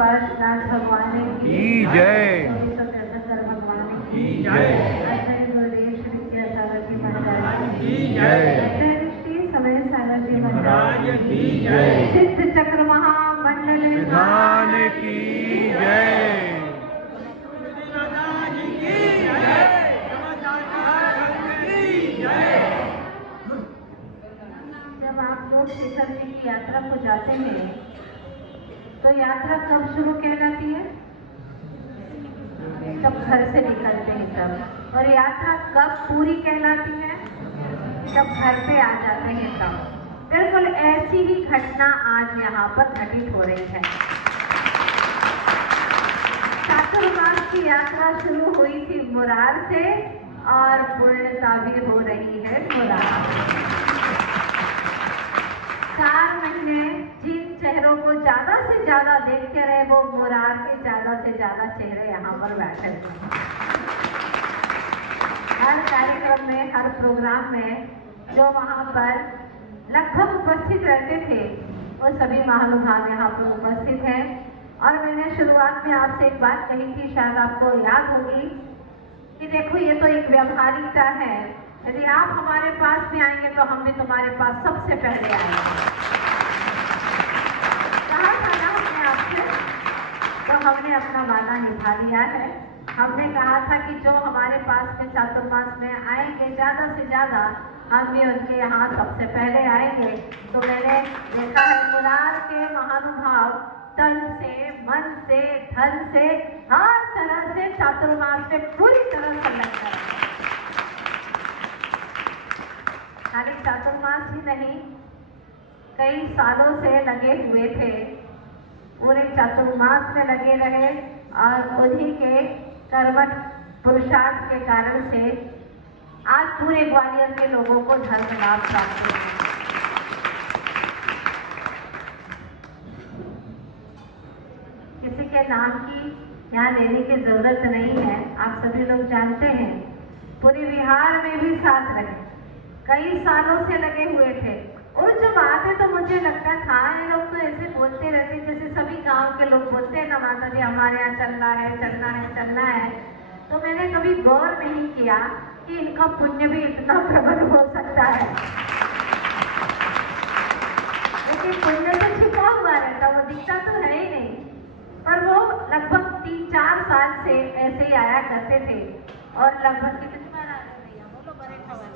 गोपालनाथ भगवान की जय। भगवान की जय। आचार्य गुरुदेव श्री विद्यासागर जी महाराज की जय। आचार्य श्री समय सागर जी महाराज की जय। सिद्ध चक्र महामंडल विधान की जय। जब आप लोग शिखर जी की यात्रा को जाते हैं तो यात्रा कब शुरू कहलाती है? जब घर से निकलते हैं तब। और यात्रा कब पूरी कहलाती है? जब घर पे आ जाते हैं तब। बिल्कुल ऐसी ही घटना आज यहाँ पर घटित हो रही है। चातुर्मास की यात्रा शुरू हुई थी मुरार से और पूर्णता भी हो रही है मुरार। 4 महीने जिन चेहरों को ज्यादा से ज्यादा देखते रहे वो मुरार के ज्यादा से ज्यादा चेहरे यहाँ पर बैठे हैं। हर कार्यक्रम में, हर प्रोग्राम में जो वहाँ पर लगभग उपस्थित रहते थे वो सभी महानुभाव यहाँ पर उपस्थित हैं। और मैंने शुरुआत में आपसे एक बात कही थी, शायद आपको याद होगी, कि देखो ये तो एक व्यवहारिकता है, यदि आप हमारे पास में आएंगे तो हम भी तुम्हारे पास सबसे पहले आएंगे। कहा था ना हमने आपसे, तो हमने अपना वादा निभा लिया है। हमने कहा था कि जो हमारे पास में चातुर्मास में आएंगे ज्यादा से ज्यादा, हम भी उनके यहाँ सबसे पहले आएंगे। तो मैंने देखा है मुरार के महानुभाव तन से, मन से, धन से, हर तरह से चातुर्मास में पूरी तरह से लग गए। खाली चातुर्मास ही नहीं, कई सालों से लगे हुए थे, पूरे चातुर्मास में लगे रहे और उन्हीं के कर्मठ पुरुषार्थ के कारण से आज पूरे ग्वालियर के लोगों को धर्म लाभ प्राप्त हुआ। किसी के नाम की यहाँ लेने की जरूरत नहीं है, आप सभी लोग जानते हैं। पूरे बिहार में भी साथ रहे, कई सालों से लगे हुए थे। और जब आते तो मुझे लगता था ये लोग तो ऐसे बोलते रहते जैसे सभी गांव के लोग बोलते हैं ना, माता जी हमारे यहाँ चलना है, चलना है, चलना है। तो मैंने कभी गौर नहीं किया कि इनका पुण्य भी इतना प्रबल हो सकता है। लेकिन पुण्य तो छिपा हुआ रहता, वो दिखता तो है ही नहीं। पर वो लगभग 3-4 साल से ऐसे ही आया करते थे। और लगभग कितनी बार आ रहे भैया? बोलो बड़े खबर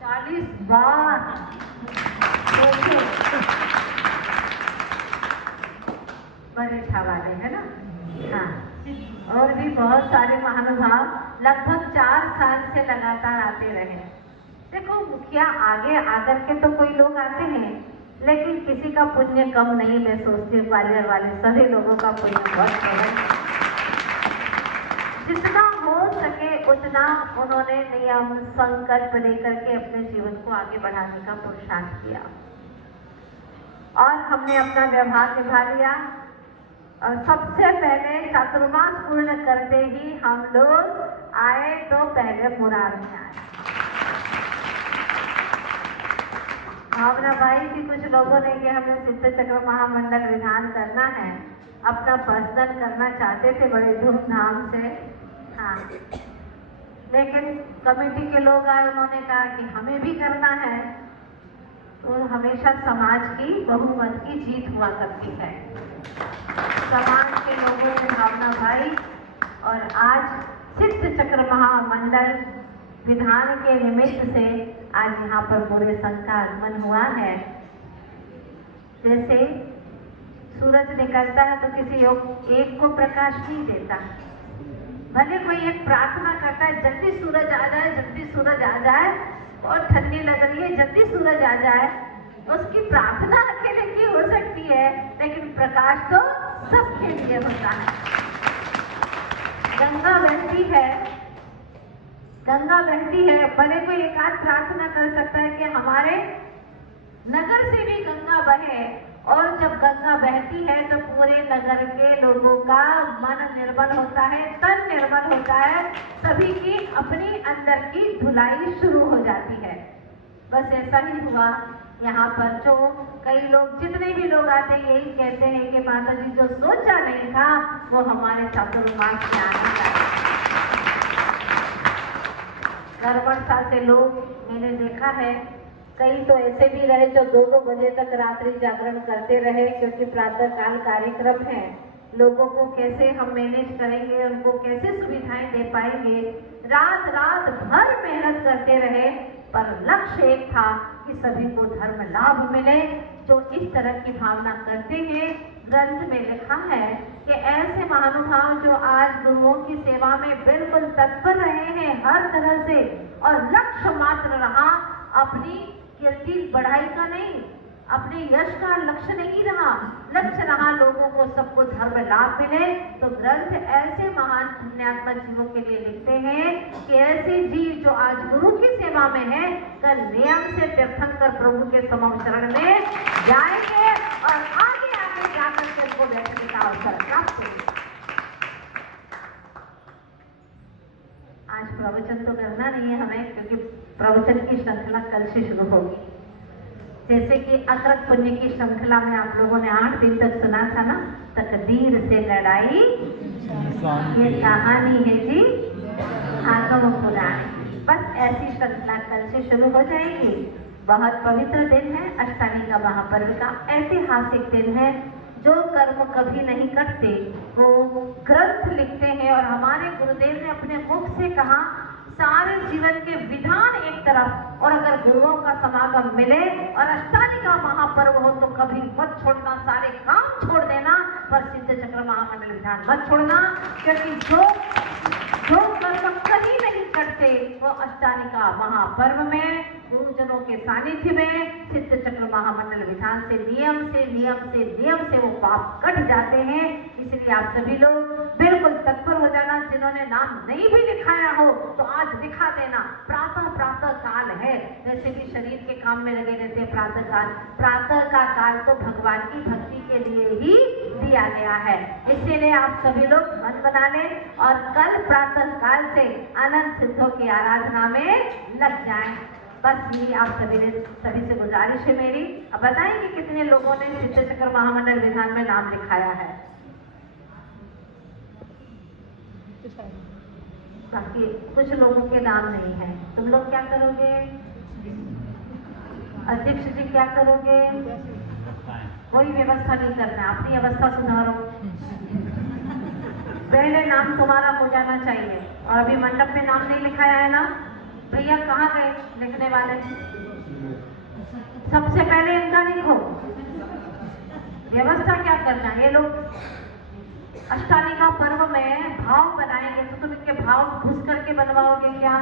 40 बार। बरेठा वाले है ना? हाँ। और भी बहुत सारे महानुभाव लगभग 4 साल से लगातार आते रहे। देखो मुखिया आगे आकर के तो कोई लोग आते हैं, लेकिन किसी का पुण्य कम नहीं। मैं सोचती हूँ ग्वालियर वाले सभी लोगों का पुण्य बहुत है। जितना हो सके उतना उन्होंने नियम संकल्प लेकर के अपने जीवन को आगे बढ़ाने का पुरुषार्थ किया और हमने अपना व्यवहार निभा लिया। और सबसे पहले चातुर्मास पूर्ण करते ही हम लोग आए तो पहले मुरार में आए। भावना भाई भी कुछ लोगों ने कि हमें सिद्ध चक्र महामंडल विधान करना है, अपना पर्सनल करना चाहते थे बड़े धूमधाम से। हाँ, लेकिन कमेटी के लोग आए, उन्होंने कहा कि हमें भी करना है। तो हमेशा समाज की बहुमत की जीत हुआ करती है। समाज के लोगों ने भावना भाई और आज सिद्ध चक्र महामंडल विधान के निमित्त से आज यहाँ पर पूरे संघ का आगमन हुआ है। जैसे सूरज निकलता है तो किसी एक को प्रकाश नहीं देता, भले कोई एक प्रार्थना करता है जल्दी सूरज आ जाए, जल्दी सूरज आ जाए, और ठंडी लग रही है जल्दी सूरज आ जाए, उसकी प्रार्थना अकेले की हो सकती है, लेकिन प्रकाश तो सबके लिए होता है। गंगा बहती है, गंगा बहती है, भले कोई एक आध प्रार्थना कर सकता है कि हमारे नगर से भी गंगा बहे, और जब गंगा बहती है तो पूरे नगर के लोगों का मन निर्मल होता है, तन निर्मल होता है, सभी की अपनी अंदर की धुलाई शुरू हो जाती है। बस ऐसा ही हुआ यहाँ पर जो कई लोग, जितने भी लोग आते हैं यही कहते हैं कि माता जी जो सोचा नहीं था वो हमारे चातुर्मास में आना चाहिए। गर्भवस्था से लोग मैंने देखा है, कई तो ऐसे भी रहे जो 2-2 बजे तक रात्रि जागरण करते रहे, क्योंकि प्रातः काल कार्यक्रम है। लोगों को कैसे हम मैनेज करेंगे, उनको कैसे सुविधाएं दे पाएंगे, रात रात भर मेहनत करते रहे, पर लक्ष्य एक था कि सभी को धर्म लाभ मिले। जो इस तरह की भावना करते हैं, ग्रंथ में लिखा है कि ऐसे महानुभाव जो आज गुरुओं की सेवा में बिल्कुल तत्पर रहे हैं हर तरह से, और लक्ष्य मात्र रहा अपनी कीर्ति बढ़ाई का नहीं, अपने यश का लक्ष्य नहीं रहा, लक्ष्य रहा लोगों को सबको धर्म लाभ मिले। तो ग्रंथ ऐसे महान पुण्यात्मा जीवों के लिए लिखते हैं कि ऐसे जीव जो आज गुरु की सेवा में है, कल नियम से तीर्थंकर प्रभु के समम शरण में जाएंगे और आगे आगे जाकर के उनको बैठने का अवसर प्राप्त होगा। आज प्रवचन तो करना नहीं है हमें, क्योंकि प्रवचन की श्रृंखला कल से शुरू होगी। जैसे कि अक्रक पुण्य की श्रृंखला में आप लोगों ने 8 दिन तक सुना था ना, तकदीर से लड़ाई, ये कहानी है जी आगम पुराण। बस ऐसी श्रृंखला कल से शुरू हो जाएगी। बहुत पवित्र दिन है, अष्टमी का महापर्व का ऐतिहासिक दिन है। जो कर्म कभी नहीं करते वो ग्रंथ लिखते हैं, और हमारे गुरुदेव ने अपने मुख से कहा, सारे जीवन के विधान एक तरफ, और अगर गुरुओं का समागम मिले और अष्टमी का महापर्व हो तो कभी मत छोड़ना, सारे काम छोड़ देना, पर सिद्ध चक्र महामंडल विधान मत छोड़ना, क्योंकि जो कर्म कहीं नहीं करते वो अष्टमी का महापर्व में गुरुजनों के सानिध्य में सिद्ध चक्र महामंडल विधान से नियम से वो पाप कट जाते हैं। इसलिए आप सभी लोग बिल्कुल तत्पर हो जाना। जिन्होंने नाम नहीं भी लिखाया हो तो आज लिखा देना। प्रातः काल है, वैसे भी शरीर के काम में लगे रहते हैं। प्रातः का काल तो भगवान की भक्ति के लिए ही दिया गया है, इसीलिए आप सभी लोग मन बना लें और कल प्रातः काल से अनंत सिद्धों की आराधना में लग जाएं। बस यही आप सभी से गुजारिश है मेरी। अब बताएंगे कितने लोगों ने सिद्ध चक्र महामंडल विधान में नाम लिखाया है? बाकी कुछ लोगों के नाम नहीं है। तुम लोग क्या करोगे? अध्यक्ष जी क्या करोगे? कोई व्यवस्था नहीं करना, अपनी अवस्था सुधारो। पहले नाम तुम्हारा हो जाना चाहिए। और अभी मंडप में नाम नहीं लिखाया है ना भैया, कहाँ गए लिखने वाले? सबसे पहले इनका लिखो। व्यवस्था क्या करना, ये लोग अष्टमी का पर्व में भाव बनाएंगे तो तुम इनके भाव घुस करके बनवाओगे क्या?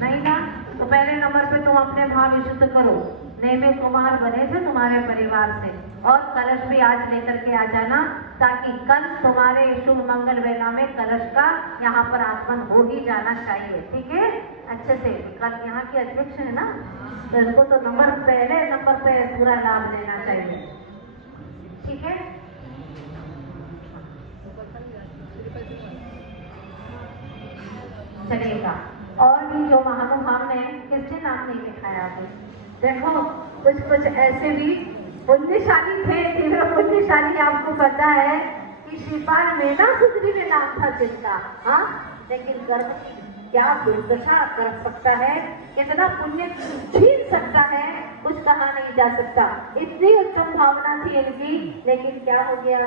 नहीं ना। तो पहले नंबर पे तुम अपने भाव विशुद्ध करो। नेमे कुमार बने थे तुम्हारे परिवार से, और कलश भी आज लेकर के आ जाना, ताकि कल तुम्हारे शुभ मंगल वेला में कलश का यहाँ पर आगमन हो ही जाना चाहिए। ठीक है, अच्छे से। कल यहाँ की अध्यक्ष है ना, तो इनको तो पहले नंबर पे पूरा लाभ लेना चाहिए। ठीक है, चलेगा। और भी जो महानुभाव ने किसने नाम नहीं लिखाया अभी? देखो कुछ ऐसे भी पुण्यशाली थे, तीव्र पुण्यशाली। आपको पता है कि श्रीपाद मेधा सुंदरी में नाम था जिनका, हाँ, लेकिन गर्भ क्या दुर्दशा कर सकता है, कितना पुण्य छीन सकता है, कुछ कहा नहीं जा सकता। इतनी उत्तम भावना थी इनकी, लेकिन क्या हो गया?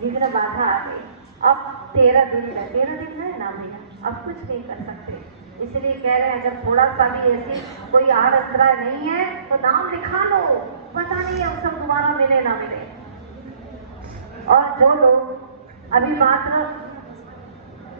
विघ्न बाधा आ गई। अब 13 दिन है ना भैया, अब कुछ नहीं कर सकते। इसलिए कह रहे हैं, अगर थोड़ा सा भी ऐसी कोई आड़ अंतराय नहीं है तो नाम लिखा लो, पता नहीं अवसर दोबारा मिले ना मिले। और जो लोग अभी मात्र